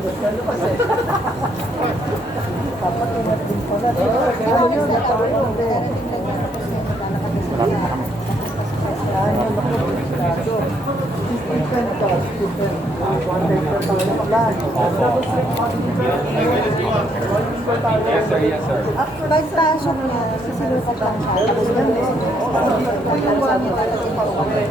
Yes sir, yes sir. Pagpasok niya, sinukat lang siya. Tapos ganun. Ito yung one na talagang pauwi.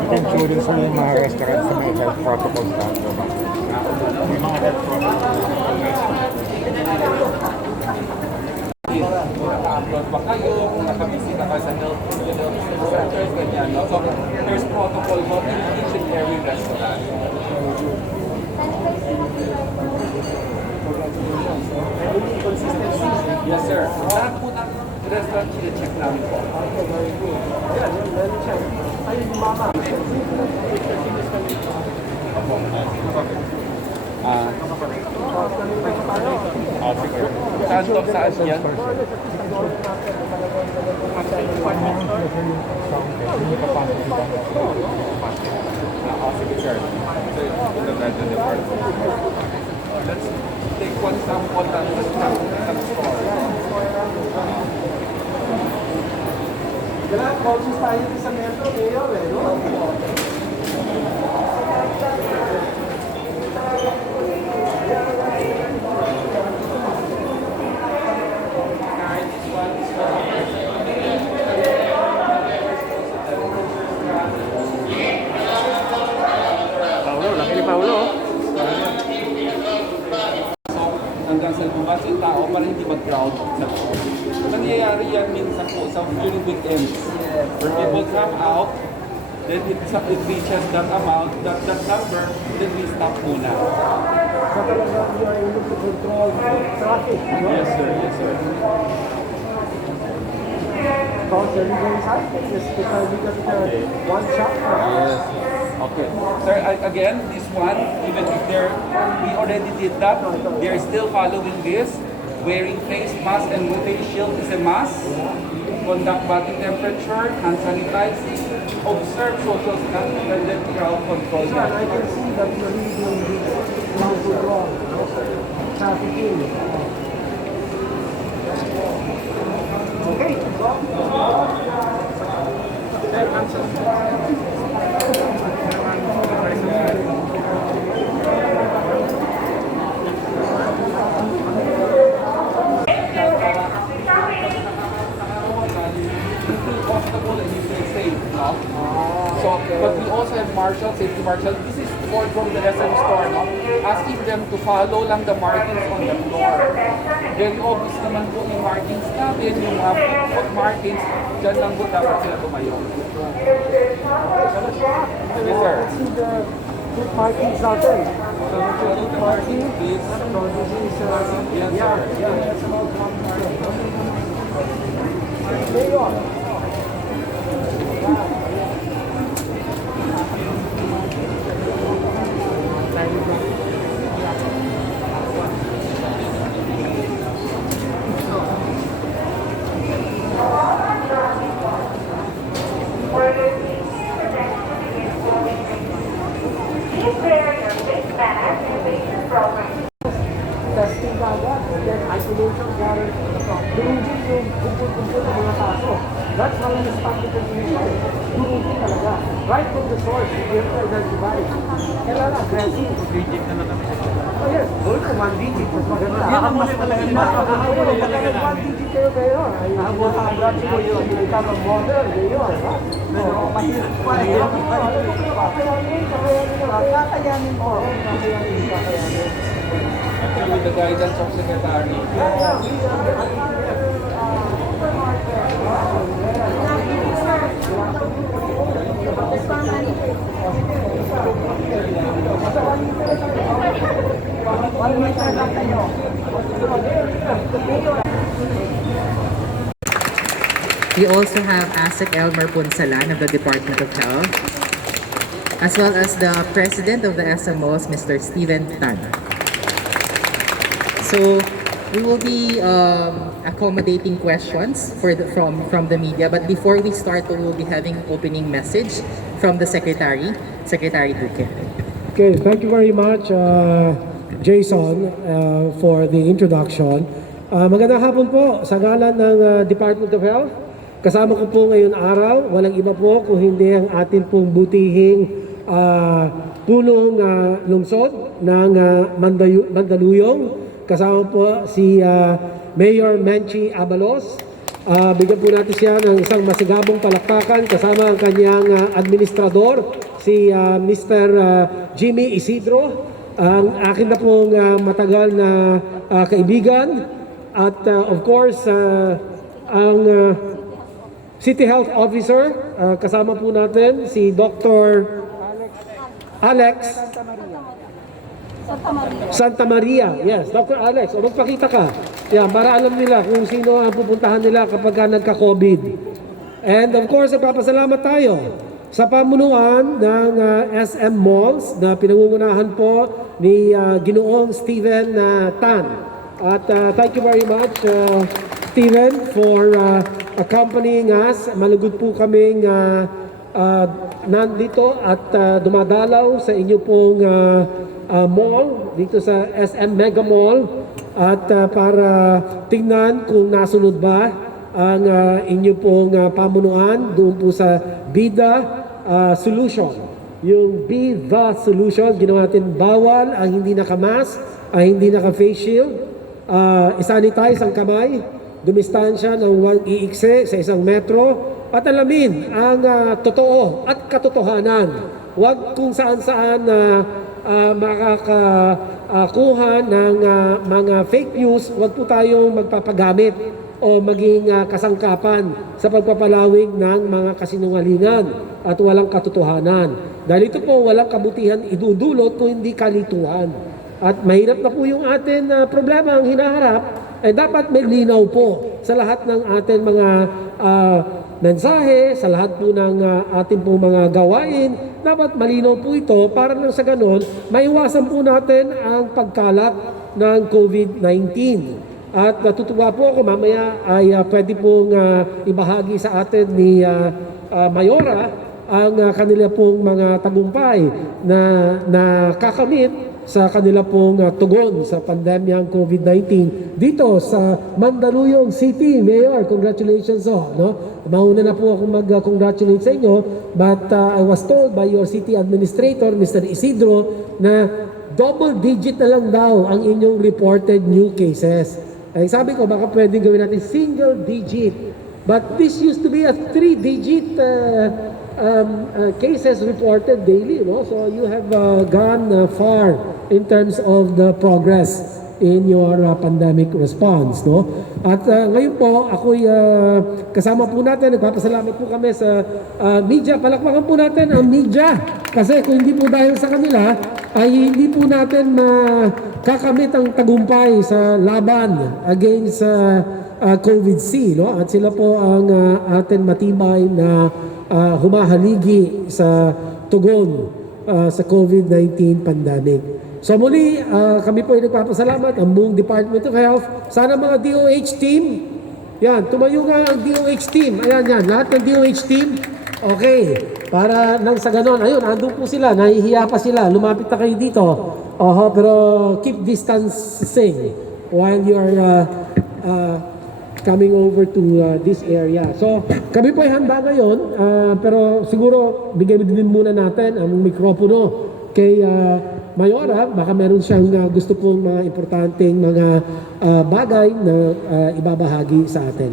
Eventually rin sa mga restaurants sa may health protocols na ito ba? May mga health protocols. Naka-upload ba kayo, kung nakabisita kayo sa health centers, ganyan, no? So, there's protocol mo in each and every restaurant. Yes, sir. Lahat po ng restaurant, check namin po. Yan, yan, check. Ay, mama. Saan to? Saan yan? Sige, sir. Let's take one sample ng store. Kailangan conscious tayo sa metro, mayor, eh, no? Hanggang sa lumabas yung tao para hindi mag-crowd sa loob. Nangyayari yan minsan po sa during weekends. Where people come out, then it reaches that amount, that number, then we stop muna. Sa talagang you are able to control traffic, no? Yes sir, yes sir. Because everybody is happy, especially because one shop. Yes. Okay. Sir, again, this one, even if we already did that, they're still following this. Wearing face mask and face shield is a must. Conduct body temperature, hand sanitize, observe social distancing, and then crowd control. Sir, I can see that you're really doing this not so wrong. Trafficking. Okay. So, but we also have marshals, safety marshals. This is more from the SM store, no? Asking them to follow lang the markings on the floor. Very obvious naman po yung markings natin, yung mga foot markings, dyan lang po dapat sila tumayo. Yes, sir. See the foot markings out there. So, foot marking, please. So this is, Yes, sir. that's about 1 meter. Mayor. Testing ka agad, and then isolation guarantee. Durugin yung kumpul-kumpul ng mga kaso. That's how you stop the transmission. Durugin talaga. Right from the source, you have to identify. Kailangan aggressive. Reject na kami. Oh yes, go to 1 digit. Mas maganda. Yan ang muli talaga ni Marco. Pagka 1 digit kayo kayo. Congratulations, you become a model. Mayor, ha? Pero mahirap pa eh. Kakayanin mo. Kakayanin. Actually, with the guidance of Secretary. We also have ASEC Elmer Punsalan of the Department of Health, as well as the President of the SMOs, Mr. Steven Tan. So we will be accommodating questions from the media. But before we start, we will be having an opening message from the Secretary Duque. Okay, thank you very much, Jason, for the introduction. Magandang hapon po sa ngalan ng Department of Health. Kasama ko po ngayon araw, walang iba po kung hindi ang atin pong butihing punong lungsod ng Mandaluyong. Kasama po si Mayor MENCHIE ABALOS. Bigyan po natin siya ng isang masigabong palakpakan kasama ang kanyang administrador, si Mr. Jimmy Isidro, ang akin na pong matagal na kaibigan, at of course ang City Health Officer, kasama po natin si Dr. Alex Santa Maria. Yes, Dr. Alex, magpakita ka. Yan, para alam nila kung sino ang pupuntahan nila kapag nagka-COVID. And of course, nagpapasalamat tayo sa pamunuan ng SM Malls na pinangungunahan po ni Ginoong Steven Tan. At thank you very much, Steven, for accompanying us. Malugod po kaming nandito at dumadalaw sa inyo pong mall, dito sa SM Mega Mall, at para tingnan kung nasunod ba ang inyo pong pamunuan doon po sa Bida Solution. Yung Be The Solution, ginawa natin bawal ang hindi naka-mask, ang hindi naka-face shield, isanitize ang kamay, dumistansya ng 1 iikse sa isang metro, at alamin ang totoo at katotohanan. Huwag kung saan-saan makakakuha ng mga fake news. Huwag po tayong magpapagamit o maging kasangkapan sa pagpapalawig ng mga kasinungalingan at walang katotohanan. Dahil ito po walang kabutihan idudulot kung hindi kalituhan. At mahirap na po yung atin problema ang hinaharap, dapat may linaw po sa lahat ng atin mga mensahe, sa lahat po ng ating po mga gawain. Dapat malinaw po ito para nang sa ganon, maiwasan po natin ang pagkalat ng COVID-19. At natutuwa po ako mamaya ay pwede pong ibahagi sa atin ni Mayora ang kanila pong mga tagumpay na kakamit sa kanila pong tugon sa pandemyang COVID-19 dito sa Mandaluyong City. Mayor, congratulations no? Mauna na po akong mag-congratulate sa inyo, but I was told by your city administrator, Mr. Isidro, na double digit na lang daw ang inyong reported new cases. Ay sabi ko, baka pwedeng gawin natin single digit. But this used to be a 3-digit cases reported daily, no? So you have gone far in terms of the progress in your pandemic response, no? At ngayon po, ako'y kasama po natin, nagpapasalamat po kami sa media. Palakpakan po natin ang media. Kasi kung hindi po dahil sa kanila, ay hindi po natin makakamit ang tagumpay sa laban against COVID-19, no? At sila po ang atin matibay na humahaligi sa tugon sa COVID-19 pandemic. So muli, kami po ay nagpapasalamat ang buong Department of Health. Sana mga DOH team, yan, tumayo nga ang DOH team. Ayan, yan, lahat ng DOH team. Okay, para nang sa ganon, ayun, andun po sila, nahihiya pa sila, lumapit na kayo dito. Pero keep distancing while you're coming over to this area. So, kami po ay handa ngayon, pero siguro bigay din muna natin ang mikropono kay Mayora. Baka meron siyang gusto pong mga importanteng mga bagay na ibabahagi sa atin.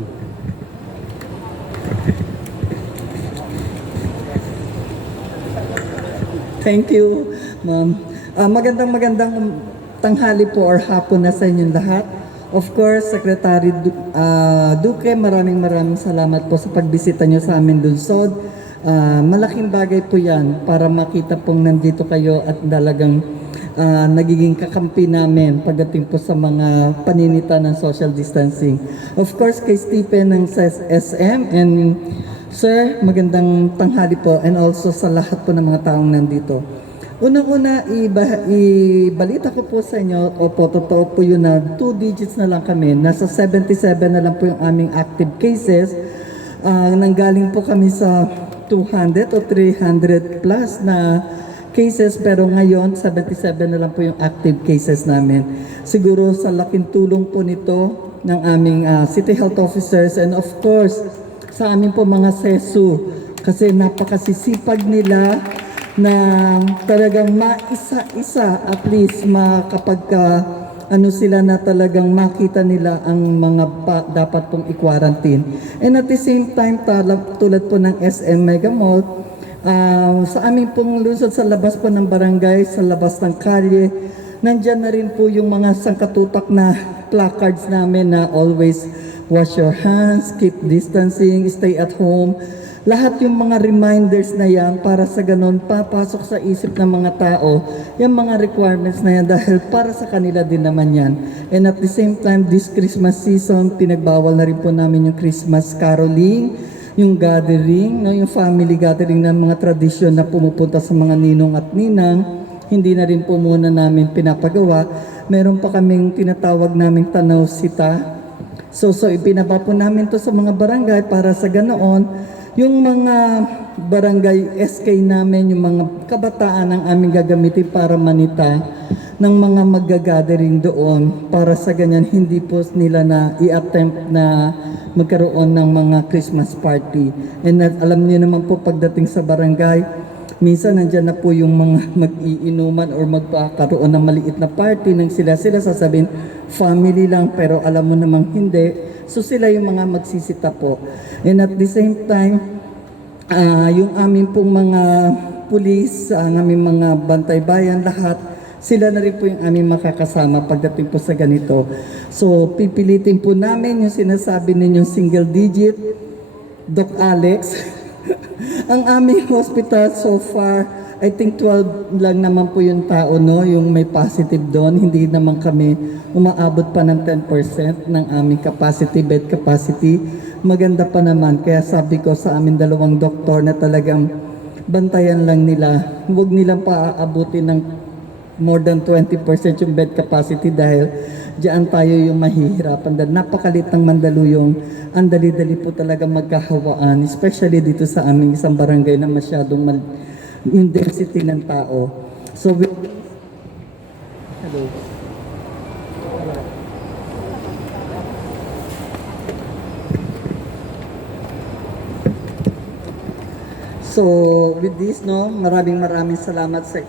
Thank you, ma'am. Magandang tanghali po or hapon na sa inyong lahat. Of course, Secretary Duque, maraming salamat po sa pagbisita nyo sa amin lungsod. Malaking bagay po yan para makita pong nandito kayo at talagang nagiging kakampi namin pagdating po sa mga paninita ng social distancing. Of course, kay Stephen ng SM and Sir, magandang tanghali po, and also sa lahat po ng mga taong nandito. Unang-una, ibalita ko po sa inyo, opo, totoo po yun na 2 digits na lang kami. Nasa 77 na lang po yung aming active cases. Nanggaling po kami sa 200 o 300 plus na cases, pero ngayon 77 na lang po yung active cases namin. Siguro sa laking tulong po nito ng aming city health officers and of course sa amin po mga SESU, kasi napakasisipag nila na talagang maisa-isa at least makapag ano sila na talagang makita nila ang mga dapat pong i-quarantine. And at the same time, tulad po ng SM Mega Mall, sa aming pong lungsod sa labas po ng barangay, sa labas ng kalye, nandyan na rin po yung mga sangkatutak na placards namin na always wash your hands, keep distancing, stay at home. Lahat yung mga reminders na yan para sa ganon papasok sa isip ng mga tao yung mga requirements na yan dahil para sa kanila din naman yan. And at the same time, this Christmas season, pinagbawal na rin po namin yung Christmas caroling, yung gathering, no, yung family gathering ng mga tradisyon na pumupunta sa mga ninong at ninang. Hindi na rin po muna namin pinapagawa. Meron pa kaming tinatawag naming tanaw sita. So ipinaba po namin to sa mga barangay para sa ganoon yung mga barangay SK namin, yung mga kabataan ang aming gagamitin para manita ng mga mag-gathering doon para sa ganyan hindi po nila na i-attempt na magkaroon ng mga Christmas party. And alam niyo naman po pagdating sa barangay, minsan nandyan na po yung mga mag-iinuman or magkakaroon ng maliit na party nang sila sasabihin family lang pero alam mo namang hindi. So sila yung mga magsisita po. And at the same time, yung aming pong mga pulis, ang aming mga bantay bayan, lahat, sila na rin po yung aming makakasama pagdating po sa ganito. So pipilitin po namin yung sinasabi ninyong single digit, Doc Alex. Ang aming hospital so far, I think 12 lang naman po yung tao, no, yung may positive doon. Hindi naman kami umaabot pa ng 10% ng aming capacity, bed capacity. Maganda pa naman. Kaya sabi ko sa amin dalawang doktor na talagang bantayan lang nila. Huwag nilang paaabutin ng more than 20% yung bed capacity dahil diyan tayo yung mahihirapan. Dahil napakalit ng Mandaluyong, ang dali-dali po talaga magkahawaan, especially dito sa aming isang barangay na masyadong yung density ng tao. So, hello. So, with this, no, maraming salamat sa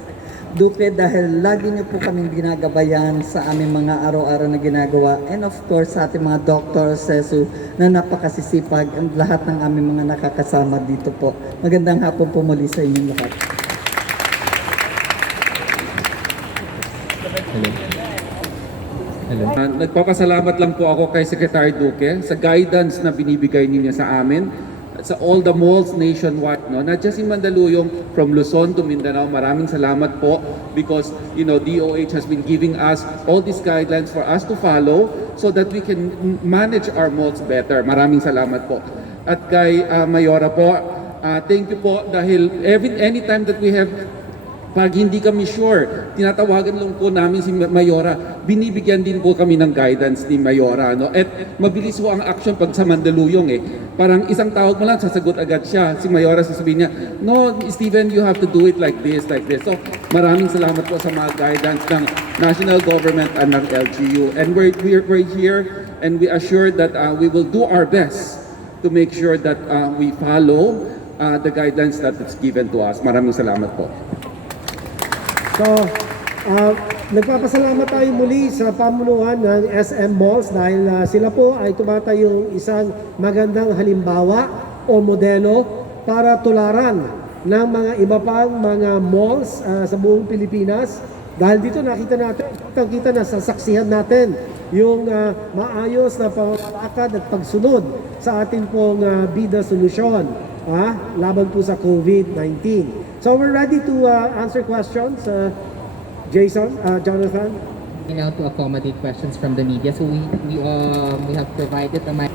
DOQUE dahil lagi niyo po kaming ginagabayan sa aming mga araw-araw na ginagawa. And of course, sa ating mga doctors, SESU, na napakasisipag ang lahat ng aming mga nakakasama dito po. Magandang hapon po muli sa inyong lahat. Nagpapasalamat lang po ako kay Secretary DOQUE sa guidance na binibigay niya sa amin sa all the malls nationwide, no? Not just in Mandaluyong, from Luzon to Mindanao. Maraming salamat po because, you know, DOH has been giving us all these guidelines for us to follow so that we can manage our malls better. Maraming salamat po. At kay Mayora po, thank you po dahil anytime that we have, pag hindi kami sure, tinatawagan lang po namin si Mayora. Binibigyan din po kami ng guidance ni Mayora, no? At mabilis po ang action pag sa Mandaluyong eh. Parang isang tawag mo lang, sasagot agad siya. Si Mayora sasabihin niya, no, Steven, you have to do it like this, like this. So, maraming salamat po sa mga guidance ng national government and ng LGU. And we're here and we assure that we will do our best to make sure that we follow the guidance that is given to us. Maraming salamat po. So, nagpapasalamat tayo muli sa pamunuan ng SM Malls dahil sila po ay tumatayong isang magandang halimbawa o modelo para tularan ng mga iba pang mga malls sa buong Pilipinas. Dahil dito nakita na sasaksihan natin yung maayos na pamamalakad at pagsunod sa ating pong bida solusyon laban po sa COVID-19. So we're ready to answer questions. Jason, Jonathan. Now to accommodate questions from the media, so we have provided a mic.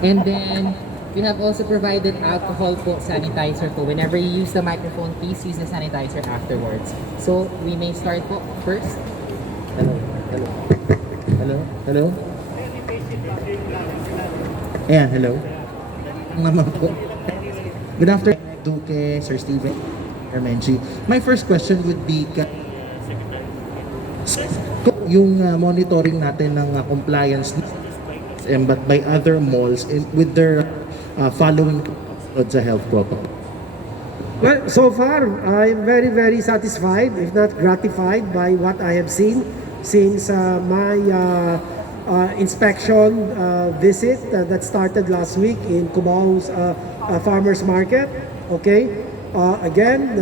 And then We have also provided alcohol po sanitizer po. Whenever you use the microphone, please use the sanitizer afterwards. So, we may start po first. Hello. Hello. Hello. Hello. Ayan, hello. Naman po. Good afternoon, Duque, Sir Steven, Sir MENCHIE. My first question would be, yung monitoring natin ng compliance but by other malls with their following sa health protocol. Well, so far, I'm very, very satisfied, if not gratified, by what I have seen since my inspection visit that started last week in Cubao's farmers market. Okay. Again,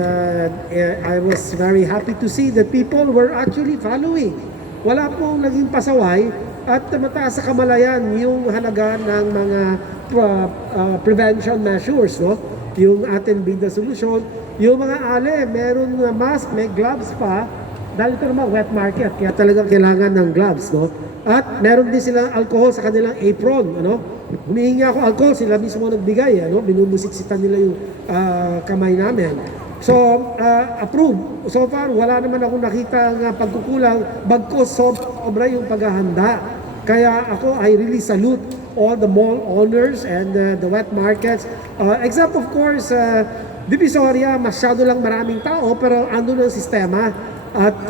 I was very happy to see that people were actually following. Wala pong naging pasaway at mataas sa kamalayan yung halaga ng mga prevention measures, no? Yung ating bida solusyon, yung mga ale, meron na mask, may gloves pa, dahil ito naman wet market, kaya talagang kailangan ng gloves, no? At meron din silang alcohol sa kanilang apron, ano? Humihingi ako alcohol, sila mismo nagbigay, ano? Binubusiksitan nila yung kamay namin. So, approve. So far, wala naman akong nakita ng pagkukulang, bagkos sobra yung paghahanda. Kaya ako, I really salute all the mall owners and the wet markets. Except of course, Divisoria, masyado lang maraming tao, pero andun ang sistema. At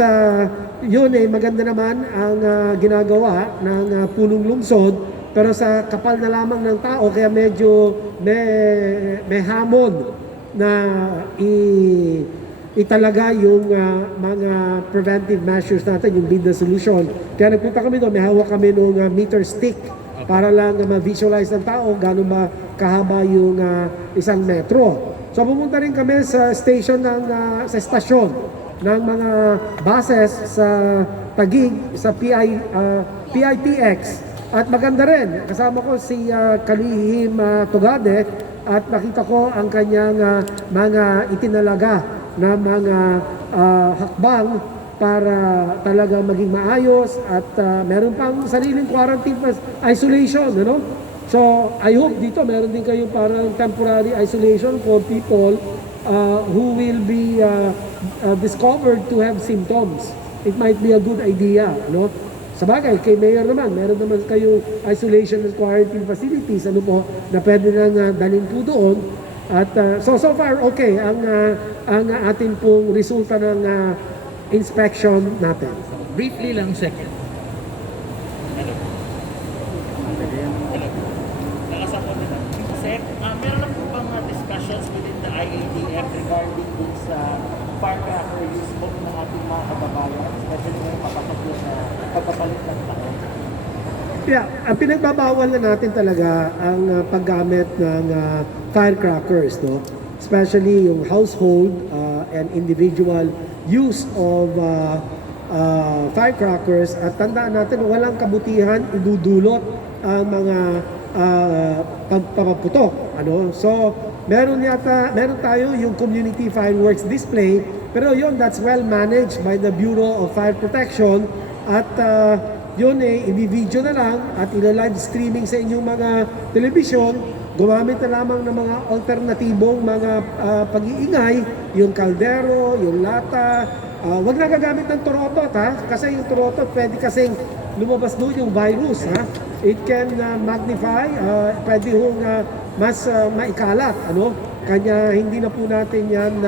yun maganda naman ang ginagawa ng punong lungsod, pero sa kapal na lamang ng tao, kaya medyo may hamon na italaga yung mga preventive measures natin, yung bida solution. Kaya nagpunta kami doon, may hawak kami ng meter stick para lang ma-visualize ng tao gano'n ba kahaba yung isang metro. So pumunta rin kami sa station sa estasyon ng mga buses sa Taguig, sa PITX. At maganda rin, kasama ko si Kalihim Tugade at nakita ko ang kanyang mga itinalaga na mga hakbang para talaga maging maayos at meron pang sariling quarantine isolation, ano? So, I hope dito meron din kayong parang temporary isolation for people who will be discovered to have symptoms. It might be a good idea, no? Sa bagay, kay Mayor naman, meron naman kayong isolation and quarantine facilities, ano po, na pwede nang dalhin po doon. At so far, okay, ang ating pong resulta ng inspection natin. Briefly lang, second. Meron lang po bang discussions within the IATF regarding this firecracker use po ng ating mga kababayan, especially ngayong papasok na pagpapalit ng taon? Yeah, ang pinagbabawal na natin talaga ang paggamit ng firecrackers, no? Especially yung household and individual use of firecrackers, at tandaan natin walang kabutihan idudulot ang mga pagpapaputok, ano? So meron tayo yung community fireworks display, pero yun, that's well managed by the Bureau of Fire Protection, at yun i-video na lang at ila-live streaming sa inyong mga telebisyon. Gumamit na lamang ng mga alternatibong mga pag-iingay, yung kaldero, yung lata. Wag na gagamit ng turotot, ha? Kasi yung turotot pwede kasing lumabas doon yung virus, ha? It can magnify, pwede hong mas maikalat, ano? Kanya hindi na po natin yan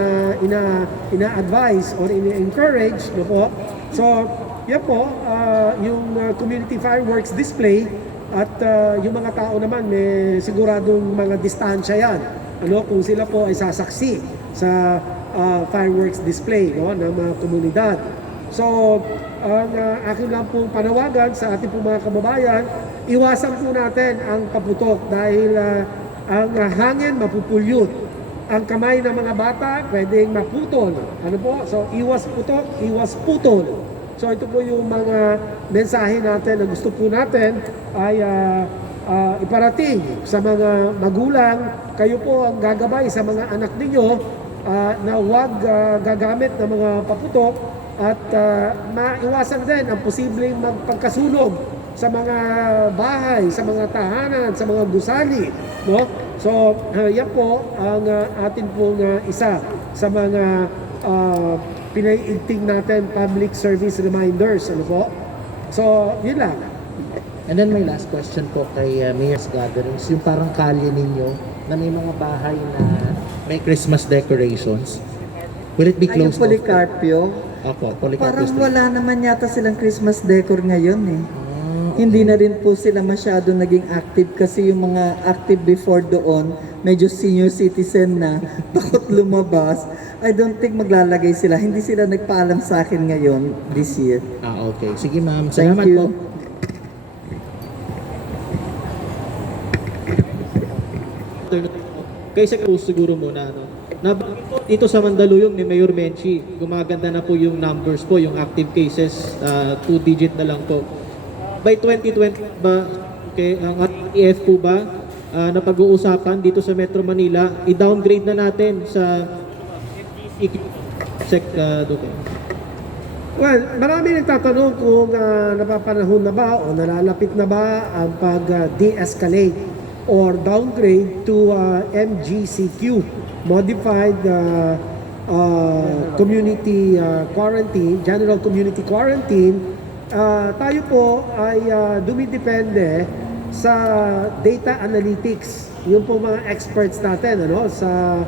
ina-advise or ina-encourage, no po? So, yan po, yung community fireworks display, at yung mga tao naman may siguradong mga distansya yan, ano, kung sila po ay sasaksi sa fireworks display, no, ng mga komunidad. So ang akin lang pong panawagan sa ating pong mga kababayan, iwasan po natin ang paputok dahil ang hangin mapupulyot, ang kamay ng mga bata pwedeng maputol, ano po? So iwas putok, iwas putol. So ito po yung mga mensahe natin na gusto po natin ay iparating sa mga magulang. Kayo po ang gagabay sa mga anak ninyo na huwag gagamit ng mga paputok, at maiwasan din ang posibleng magpagkasunog sa mga bahay, sa mga tahanan, sa mga gusali, no? So, yan po ang atin pong isa sa mga pinaiigting natin public service reminders, ano po? So, yun lang. And then my last question po kay Mayor's Gatherings, yung parang kalye ninyo na may mga bahay na may Christmas decorations. Will it be Ay, yung closed off? Policarpio, Opo, Policarpio parang Street. wala naman yata silang Christmas decor ngayon eh. Hindi na rin po sila masyado naging active kasi yung mga active before doon, medyo senior citizen na, takot lumabas. I don't think maglalagay sila. Hindi sila nagpaalam sa akin ngayon this year. Okay. Sige ma'am. Thank Salamat you. po. Kay sa post siguro muna, ano. Dito sa Mandaluyong ni Mayor Menchie, gumaganda na po yung numbers po, yung active cases, 2-digit na lang po. By 2020 ba, okay, ang EF po ba, na pag-uusapan dito sa Metro Manila, i-downgrade na natin sa check DOQUE. Well, marami nagtatanong kung napapanahon na ba o nalalapit na ba ang pag-de-escalate or downgrade to MGCQ, Modified Community Quarantine, General Community Quarantine. Tayo po ay dumidepende sa data analytics. Yung po mga experts natin ano, sa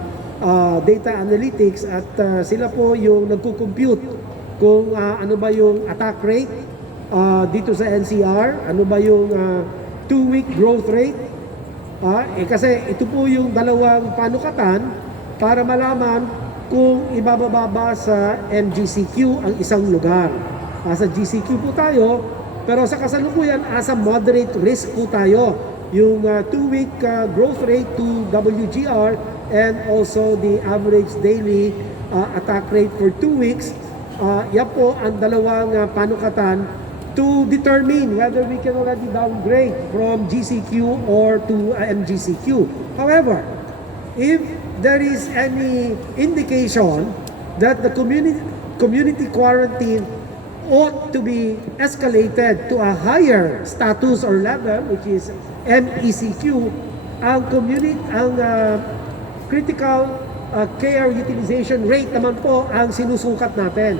data analytics at sila po yung nagko-compute kung ano ba yung attack rate dito sa NCR, ano ba yung 2-week growth rate. Kasi ito po yung dalawang panukatan para malaman kung ibababa ba sa MGCQ ang isang lugar. Sa GCQ po tayo, pero sa kasalukuyan, as a moderate risk po tayo. Yung 2-week growth rate to WGR and also the average daily attack rate for 2 weeks. Yan po ang dalawang panukatan to determine whether we can already downgrade from GCQ or to MGCQ. However, if there is any indication that the community quarantine ought to be escalated to a higher status or level, which is MECQ, ang critical care utilization rate naman po ang sinusukat natin.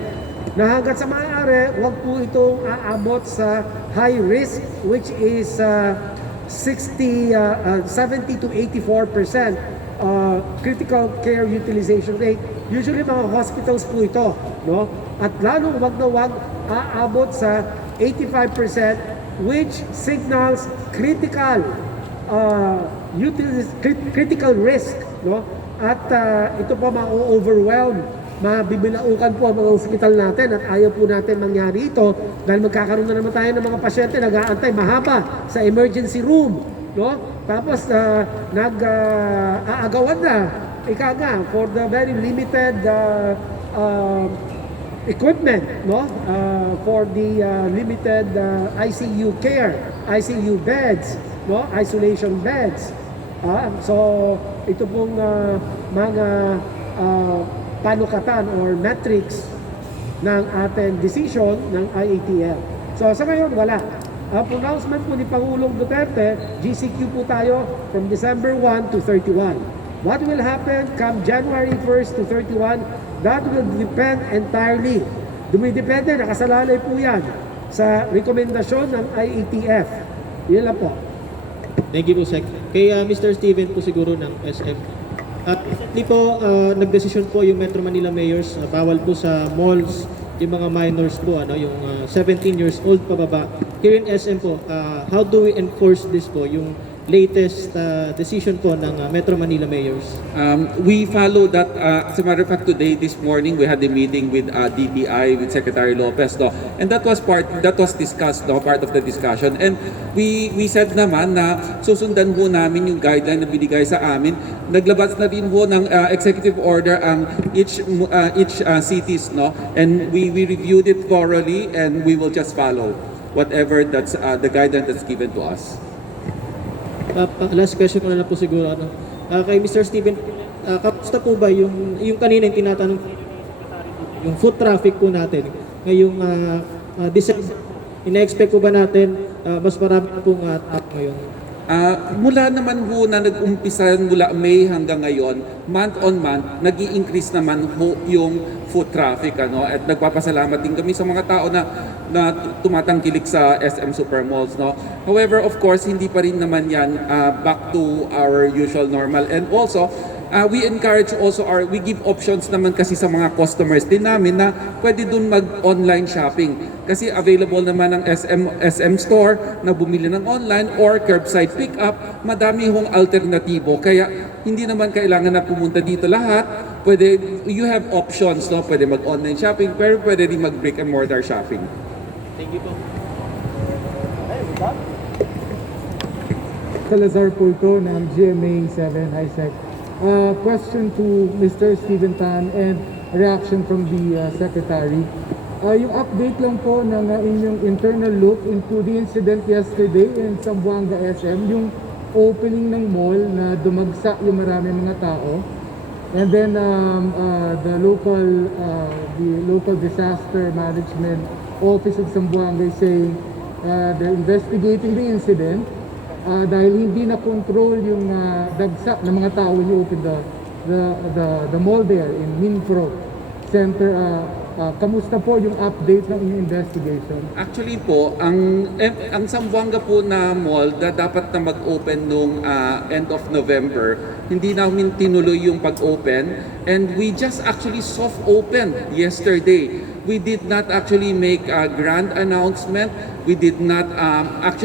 Na hanggat sa maaari, huwag po itong aabot sa high risk, which is 70 to 84% critical care utilization rate. Usually mga hospitals po ito, no? At lalong wag na wag aabot sa 85%, which signals critical critical risk, no? At ito pa ma-overwhelm, mabibilaukan po ang mga ospital natin at ayaw po natin mangyari ito dahil magkakaroon na naman tayo ng mga pasyente nag-aantay mahaba sa emergency room, no? Tapos nag-aagawan na ika nga for the very limited equipment, no? For the limited ICU care, ICU beds, no? Isolation beds. So ito pong mga panukatan or metrics ng ating decision ng IATF. So sa ngayon wala. Pronouncement po ni Pangulong Duterte, GCQ po tayo from December 1 to 31. What will happen come January 1st to 31, that will depend entirely. Dumidepende, nakasalalay po yan sa rekomendasyon ng IATF. Yun lang po. Thank you po, Sec. Kay Mr. Steven po siguro ng SM. Recently po, nagdesisyon po yung Metro Manila Mayors, bawal po sa malls, yung mga minors po, yung 17 years old pababa. Here in SM po, how do we enforce this po, yung latest decision po ng Metro Manila Mayors? We follow that. As a matter of fact, today, this morning, we had a meeting with DTI, with Secretary Lopez, no? And that was discussed, no? Part of the discussion. And we said naman na susundan po namin yung guideline na binigay sa amin. Naglabas na rin po ng executive order ang each cities, no? And we reviewed it thoroughly, and we will just follow whatever that's the guideline that's given to us. Last question ko na lang po siguro, kay Mr. Steven, kamusta po ba yung kanina yung tinatanong, yung foot traffic po natin ngayong December, ina-expect po ba natin mas marami na pong tao ngayon? Mula naman ho na nag-umpisa mula May hanggang ngayon, month on month, nag increase naman ho yung foot traffic. At nagpapasalamat din kami sa mga tao na tumatangkilik sa SM Supermalls. However, of course, hindi pa rin naman yan back to our usual normal. And also, we encourage also we give options naman kasi sa mga customers din namin na pwede dun mag-online shopping. Kasi available naman ang SM store na bumili ng online or curbside pickup. Madami hong alternatibo. Kaya hindi naman kailangan na pumunta dito lahat. Pwede, you have options, no? Pwede mag-online shopping, pero pwede rin mag-brick and mortar shopping. Thank you po. Salazar Pulto ng GMA 7 HISEC. Question to Mr. Steven Tan and reaction from the Secretary. Yung update lang po ng inyong internal look into the incident yesterday in Zamboanga SM, yung opening ng mall na dumagsa yung marami mga tao. And then the local disaster management office of Zamboanga is saying they're investigating the incident. Dahil hindi na control yung dagsa ng mga tao when you open the mall there in Minpro Center. Kamusta po yung update ng inyong investigation? Actually po, ang Zamboanga po na mall na dapat na mag-open nung end of November, hindi namin tinuloy yung pag-open, and we just actually soft opened yesterday. We did not actually make a grand announcement. We did not our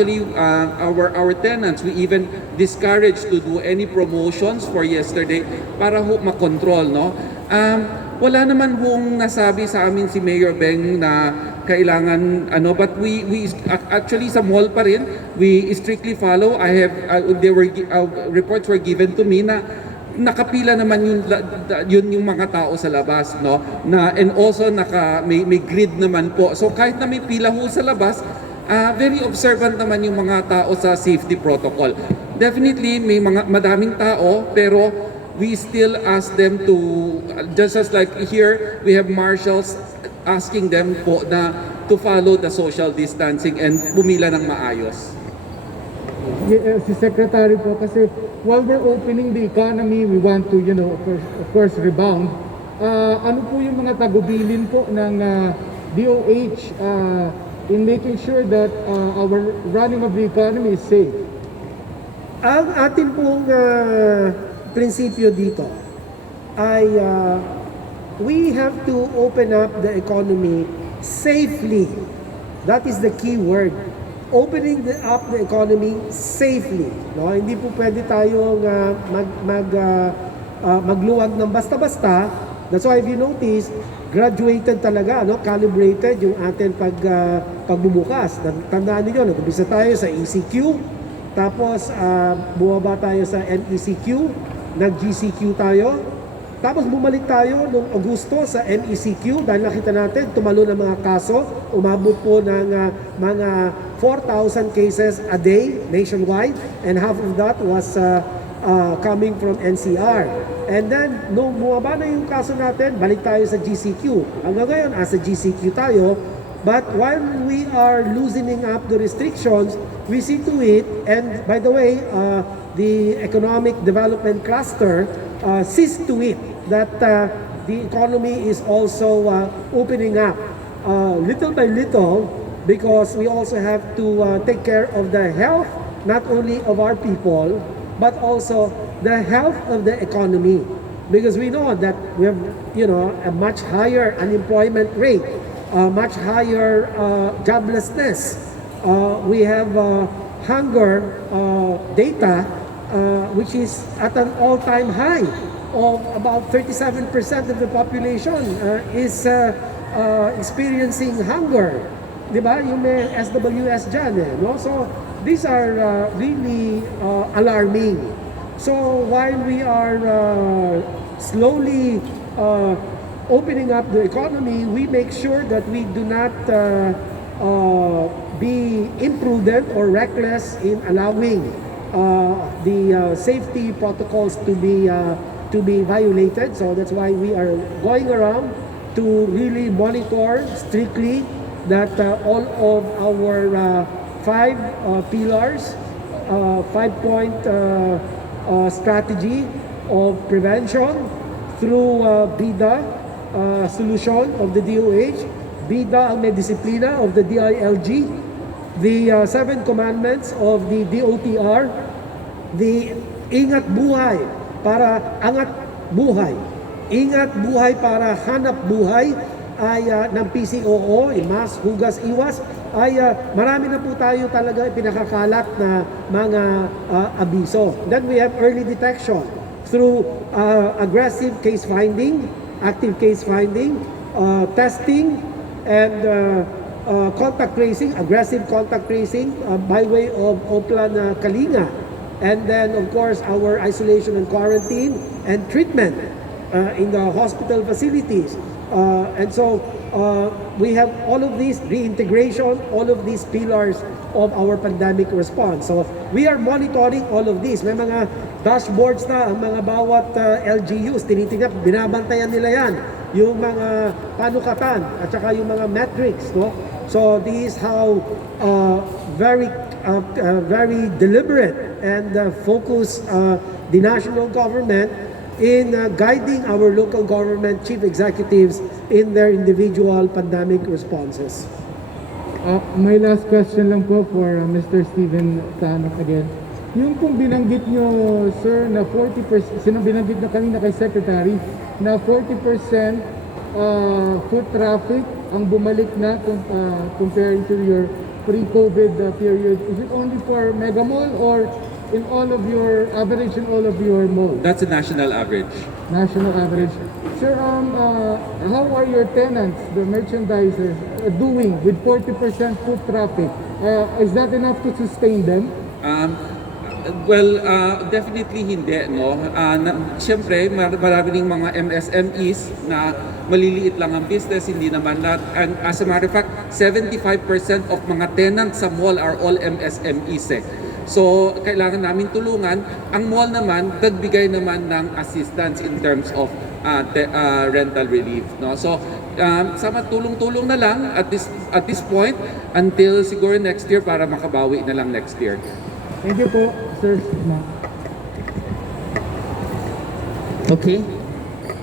tenants, we even discouraged to do any promotions for yesterday para ho makontrol, no? Wala naman hong nasabi sa amin si Mayor Beng na kailangan but we actually sa mall pa rin, we strictly follow. Reports were given to me na nakapila naman yun yung mga tao sa labas, no? And also may grid naman po. So kahit na may pila ho sa labas, very observant naman yung mga tao sa safety protocol. Definitely may madaming tao, pero we still ask them to, just as like here, we have marshals asking them po na to follow the social distancing and pumila ng maayos. Si Secretary po, kasi while we're opening the economy, we want to, of course, rebound. Ano po yung mga tagubilin po ng DOH in making sure that our running of the economy is safe? Ang atin pong prinsipyo dito ay we have to open up the economy safely. That is the key word. Opening up the economy safely. No? Hindi po pwede tayong magluwag ng basta-basta. That's why if you notice, graduated talaga, calibrated yung atin pagbubukas. Tandaan niyo, nag-umpisa tayo sa ECQ, tapos bumaba tayo sa MECQ, nag-GCQ tayo, tapos bumalik tayo noong Agosto sa MECQ dahil nakita natin tumalo ng mga kaso, umabot po ng mga 4,000 cases a day nationwide, and half of that was coming from NCR. And then, nung bumaba na yung kaso natin, balik tayo sa GCQ. Hanggang ngayon, as a GCQ tayo, but while we are loosening up the restrictions, we see to it, and by the way, the Economic Development Cluster sees to it that the economy is also opening up little by little, because we also have to take care of the health, not only of our people, but also the health of the economy. Because we know that we have, a much higher unemployment rate, much higher joblessness. We have hunger data, which is at an all-time high of about 37% of the population is experiencing hunger. Diba? Yung may SWS dyan no? So, these are really alarming. So, while we are slowly opening up the economy, we make sure that we do not be imprudent or reckless in allowing the safety protocols to be violated. So that's why we are going around to really monitor strictly that all of our 5 pillars, 5-point strategy of prevention through BIDA solution of the DOH, BIDA ang may disiplina of the DILG, the 7 commandments of the DOTR, the ingat buhay para angat buhay, ingat buhay para hanap buhay ay ng PCOO, mas hugas iwas, ay marami na po tayo talaga pinakakalat na mga abiso. Then we have early detection through aggressive case finding, active case finding, testing, and contact tracing, aggressive contact tracing by way of Oplan Kalinga. And then, of course, our isolation and quarantine and treatment in the hospital facilities. And so, we have all of these reintegration, all of these pillars of our pandemic response. So, we are monitoring all of these. May mga dashboards na ang mga bawat LGUs, tinitingnan, binabantayan nila yan. Yung mga panukatan at saka yung mga metrics, no? So, this is how very deliberate and focused the national government in guiding our local government chief executives in their individual pandemic responses. My last question lang po for Mr. Steven Tan again. Yung kung binanggit nyo, sir, na 40%, binanggit na kanina kay Secretary, na 40% foot traffic ang bumalik na comparing to your pre-COVID period. Is it only for Mega Mall or in all of your average in all of your malls? That's a national average. National average. Sir, how are your tenants, the merchandisers, doing with 40% foot traffic? Is that enough to sustain them? Well, definitely hindi, no? Siyempre, marami ring mga MSMEs na maliliit lang ang business, hindi naman lahat. And as a matter of fact, 75% of mga tenants sa mall are all MSMEs eh. So, kailangan namin tulungan. Ang mall naman, nagbigay naman ng assistance in terms of rental relief, no? So, sama tulong-tulong na lang at this point until siguro next year para makabawi na lang next year. Thank you po, sir. Okay.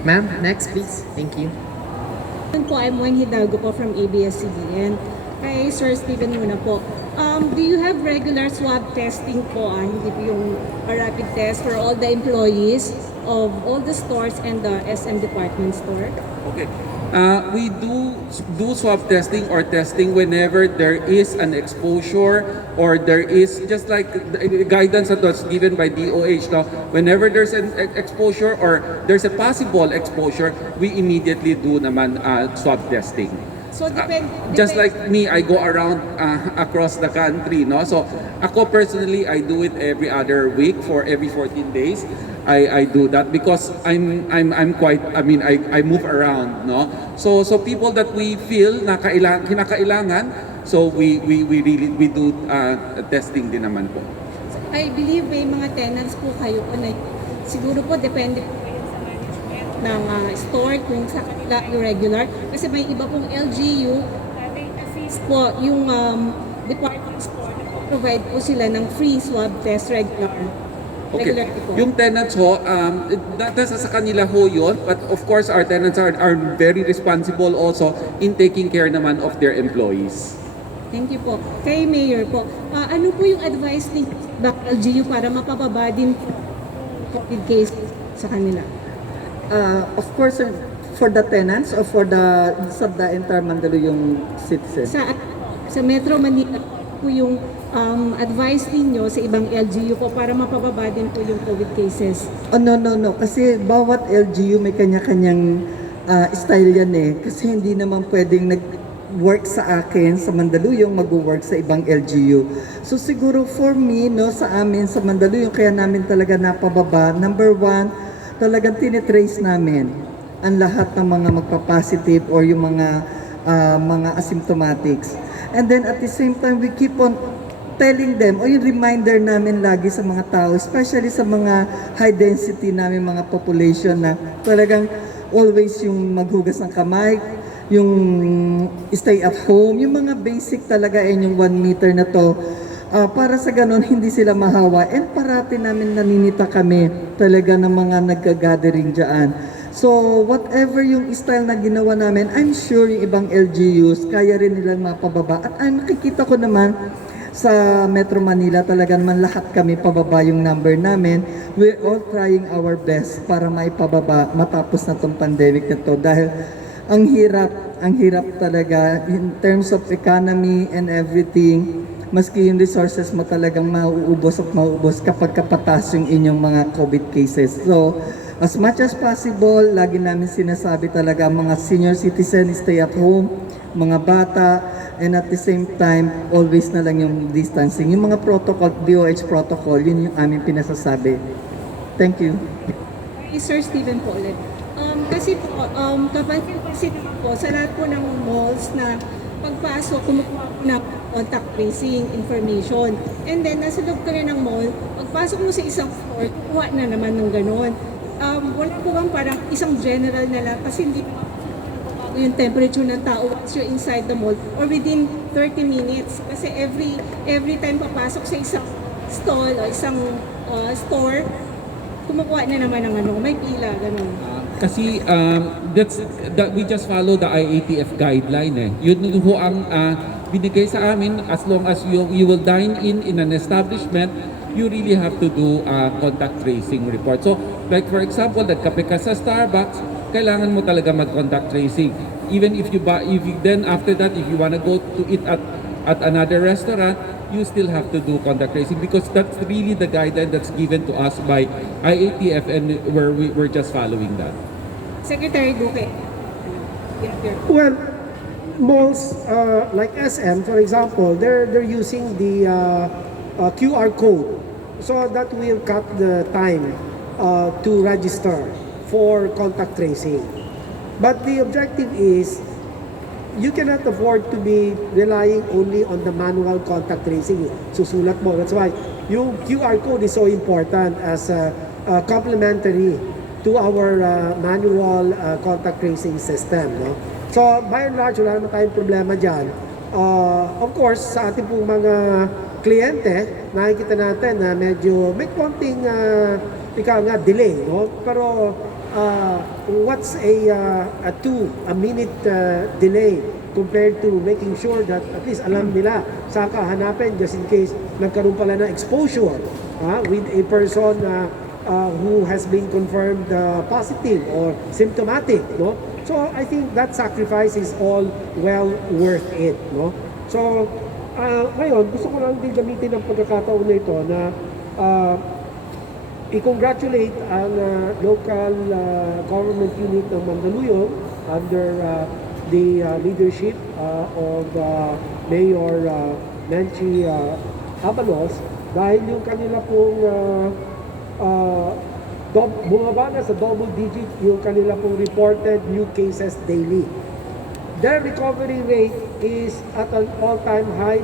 Ma'am, next please. Thank you. Po, I'm Gwen Hidalgo po from ABS-CBN. Kay Sir Steven muna po. Do you have regular swab testing po? Hindi po yung rapid test for all the employees of all the stores and the SM department store? Okay. We do swab testing or testing whenever there is an exposure or there is just like the guidance that was given by DOH. Now, whenever there's an exposure or there's a possible exposure, we immediately do naman swab testing. So Just like me, I go around across the country, no? So ako personally, I do it every other week for every 14 days. I do that because I'm quite, I move around, no? So people that we feel na kinakailangan, so we do testing din naman po. I believe may mga tenants po kayo po na siguro po depende po ng store kung sa kanila regular. Kasi may iba pong LGU, they assist po yung department store na provide po sila ng free swab test regular. Okay. Yung tenants ho, nasa sa kanila ho yun, but of course our tenants are very responsible also in taking care naman of their employees. Thank you po. Kay Mayor po, ano po yung advice ni LGU para mapababa din po COVID cases sa kanila? Of course, for the tenants or for the entire Mandaluyong citizens? Sa Metro Manila po yung advice ninyo sa ibang LGU po para mapababa din po yung COVID cases? Oh, no. Kasi bawat LGU may kanya-kanyang style yan eh. Kasi hindi naman pwedeng nag-work sa akin sa Mandaluyong, mag-work sa ibang LGU. So siguro for me, no, sa amin sa Mandaluyong, kaya namin talaga napababa. Number one, talagang tinitrace namin ang lahat ng mga magpa-positive or yung mga asymptomatics. And then at the same time, we keep on telling them, o yung reminder namin lagi sa mga tao, especially sa mga high density namin mga population na talagang always yung maghugas ng kamay, yung stay at home, yung mga basic talaga yung 1 meter na to. Para sa ganun, hindi sila mahawa. And parati namin naninita kami talaga ng mga nagka-gathering dyan. So, whatever yung style na ginawa namin, I'm sure yung ibang LGUs, kaya rin nilang mapababa. At nakikita ko naman, sa Metro Manila talaga naman lahat kami pababa yung number namin. We're all trying our best para maipababa matapos na tong pandemic na to. Dahil ang hirap talaga in terms of economy and everything. Maski yung resources mo talagang mauubos at mauubos kapag kapatas yung inyong mga COVID cases. So, as much as possible, lagi namin sinasabi talaga mga senior citizen, stay at home, mga bata, and at the same time, always na lang yung distancing. Yung mga protocol, DOH protocol, yun yung aming pinasasabi. Thank you. Sir Steven po ulit. Kasi po, kapansin kasi po sa lahat po ng malls na pagpasok, kumukuha po na contact tracing information. And then, nasa loob ka rin ng mall, pagpasok mo sa isang store, kuha na naman ng ganon. Wala po bang parang isang general na lang kasi hindi yung temperature ng tao once you're inside the mall or within 30 minutes kasi every time papasok sa isang stall o isang store kumukuha na naman ng may pila ganun. Kasi that we just follow the IATF guideline Yun ho ang binigay sa amin as long as you will dine in an establishment, you really have to do a contact tracing report. So, like for example, nagkape ka sa Starbucks, kailangan mo talaga mag-contact tracing. Even if you then after that, if you wanna go to eat at another restaurant, you still have to do contact tracing because that's really the guideline that's given to us by IATF and we're just following that. Secretary Duque. Well, malls like SM, for example, they're using the QR code, so that will cut the time to register for contact tracing. But the objective is you cannot afford to be relying only on the manual contact tracing. Susulat mo. That's why yung QR code is so important as complementary to our manual contact tracing system. No? So, by and large, wala naman tayong problema dyan. Of course, sa ating pong mga kliyente, nakikita natin na medyo may konting delay. No? Pero, what's a 2-minute delay compared to making sure that at least alam nila saan ka hanapin just in case nagkaroon pala na exposure with a person who has been confirmed positive or symptomatic, no? So I think that sacrifice is all well worth it, no? So ngayon gusto ko lang din gamitin ang pagkakataon na ito na i-congratulate ang local government unit ng Mandaluyong under the leadership of Mayor MENCHIE ABALOS dahil yung kanila pong bumaba na sa double digit yung kanila pong reported new cases daily. Their recovery rate is at an all-time high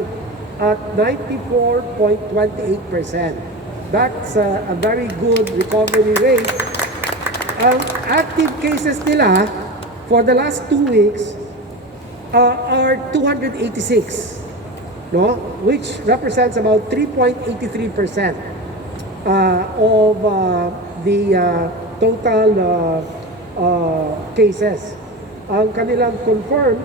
at 94.28%. That's a very good recovery rate. Ang active cases nila for the last 2 weeks are 286, no? Which represents about 3.83% of the total cases. Ang kanilang confirmed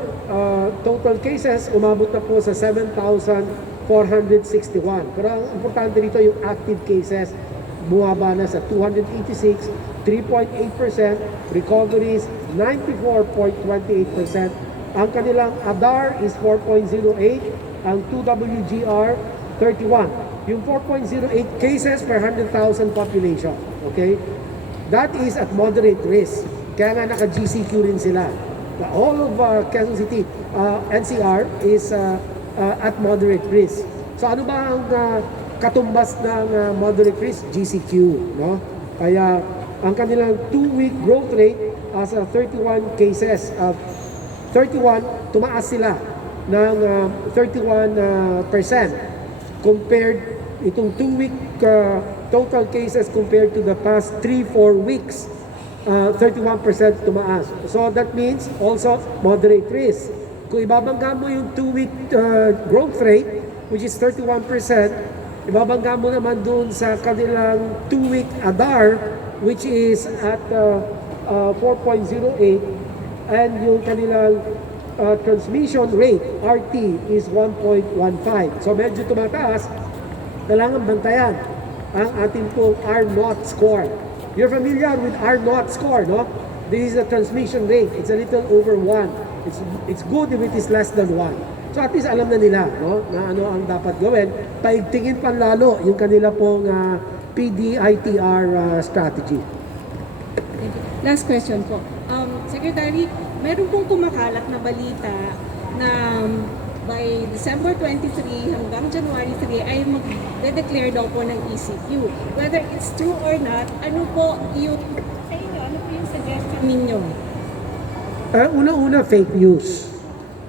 total cases umabot na po sa 7,461. Pero ang importante dito yung active cases bumaba na sa 286, 3.8%, recoveries 94.28%. Ang kanilang ADAR is 4.08, ang 2WGR 31. Yung 4.08 cases per 100,000 population, okay? That is at moderate risk. Kaya nga naka-GCQ rin sila. The whole of Quezon City, NCR is at moderate risk. So ano ba ang katumbas ng moderate risk? GCQ, no? Kaya ang kanilang 2-week growth rate as 31 cases, 31, tumaas sila ng 31% compared itong 2-week total cases compared to the past 3-4 weeks. 31% tumaas. So that means also moderate risk. Kung ibabangga mo yung 2-week growth rate, which is 31%, ibabangga mo naman dun sa kanilang 2-week ADAR, which is at 4.08, and yung kanilang transmission rate, RT, is 1.15. So medyo tumataas, kailangan bantayan ang ating pong R0 score. You're familiar with R0 score, no? This is the transmission rate. It's a little over 1. It's good if it is less than 1. So at least alam na nila, no, na ano ang dapat gawin. Paigtingin pa lalo yung kanila pong PDITR strategy. Thank you. Last question po. Secretary, meron pong kumakalat na balita na by December 23 hanggang January 3 ay mag-declare daw po ng ECQ. Whether it's true or not, ano po yung sa inyo, ano po yung suggestion ninyo? Una-una, fake news.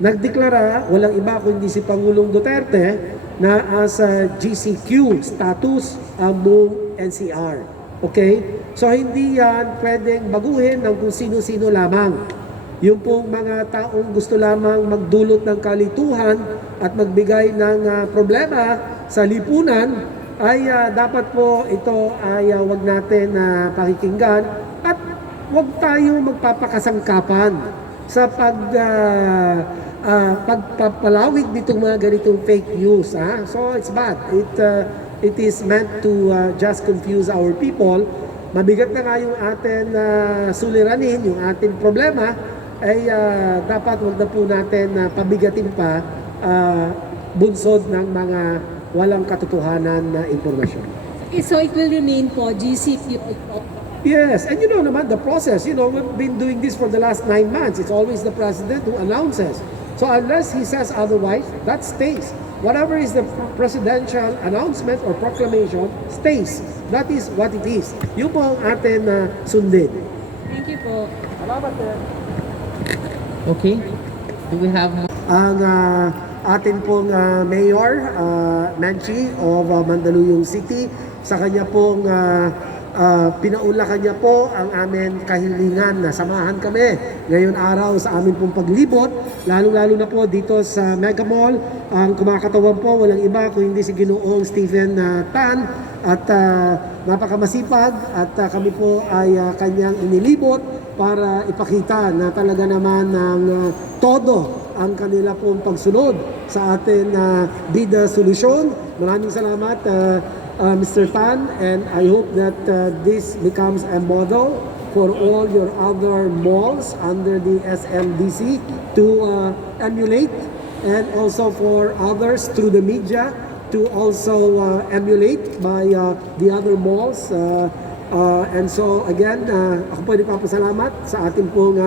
Nagdeklara, walang iba kundi si Pangulong Duterte na as GCQ status ang buong NCR. Okay? So hindi yan pwedeng baguhin ng kung sino-sino lamang. Yung pong mga taong gusto lamang magdulot ng kalituhan at magbigay ng problema sa lipunan ay dapat po ito ay wag natin pakikinggan at wag tayo magpapakasangkapan sa pagpapalawig nitong mga ganitong fake news. So it's bad. It is meant to just confuse our people. Mabigat na nga yung atin suliranin, yung ating problema, ay dapat wag na po natin pabigatin pa bunsod ng mga walang katotohanan na impormasyon. Okay, so it will remain po GCQ. Yes, and you know naman the process, we've been doing this for the last 9 months. It's always the president who announces. So unless he says otherwise, that stays. Whatever is the presidential announcement or proclamation stays. That is what it is. Yun po ang atin sundin. Thank you po. Salamat sir. Okay. Do we have Ang atin pong Mayor, MENCHIE of Mandaluyong City, sa kanya pong pinaulakan niya po ang amin kahilingan na samahan kami ngayon araw sa amin pong paglibot, lalong-lalo na po dito sa Mega Mall. Ang kumakatawan po, walang iba kung hindi si Ginoong Stephen Tan, at napakamasipag, at kami po ay kanyang inilibot para ipakita na talaga naman ng todo ang kanila pong pagsunod sa atin bida solusyon. Maraming salamat Mr. Tan, and I hope that this becomes a model for all your other malls under the SMDC to emulate, and also for others through the media to also emulate by the other malls. And so again, ako po nagpapasalamat sa ating pong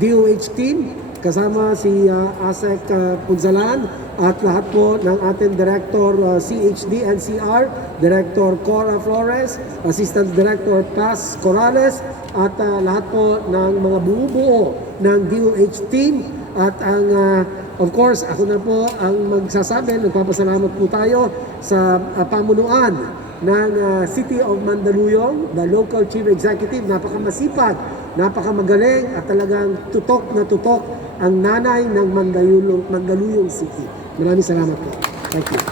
DOH team, kasama si Asek Punzalan at lahat po ng ating Director CHD NCR, Director Cora Flores, Assistant Director Paz Corrales, at lahat po ng mga bumubuo ng DOH team. At ang of course, ako na po ang magsasabi, nagpapasalamat po tayo sa pamunuan ng City of Mandaluyong, the local chief executive, napakamasipag, napakamagaling, at talagang tutok na tutok ang nanay ng Mandaluyong City. Maraming salamat po. Thank you.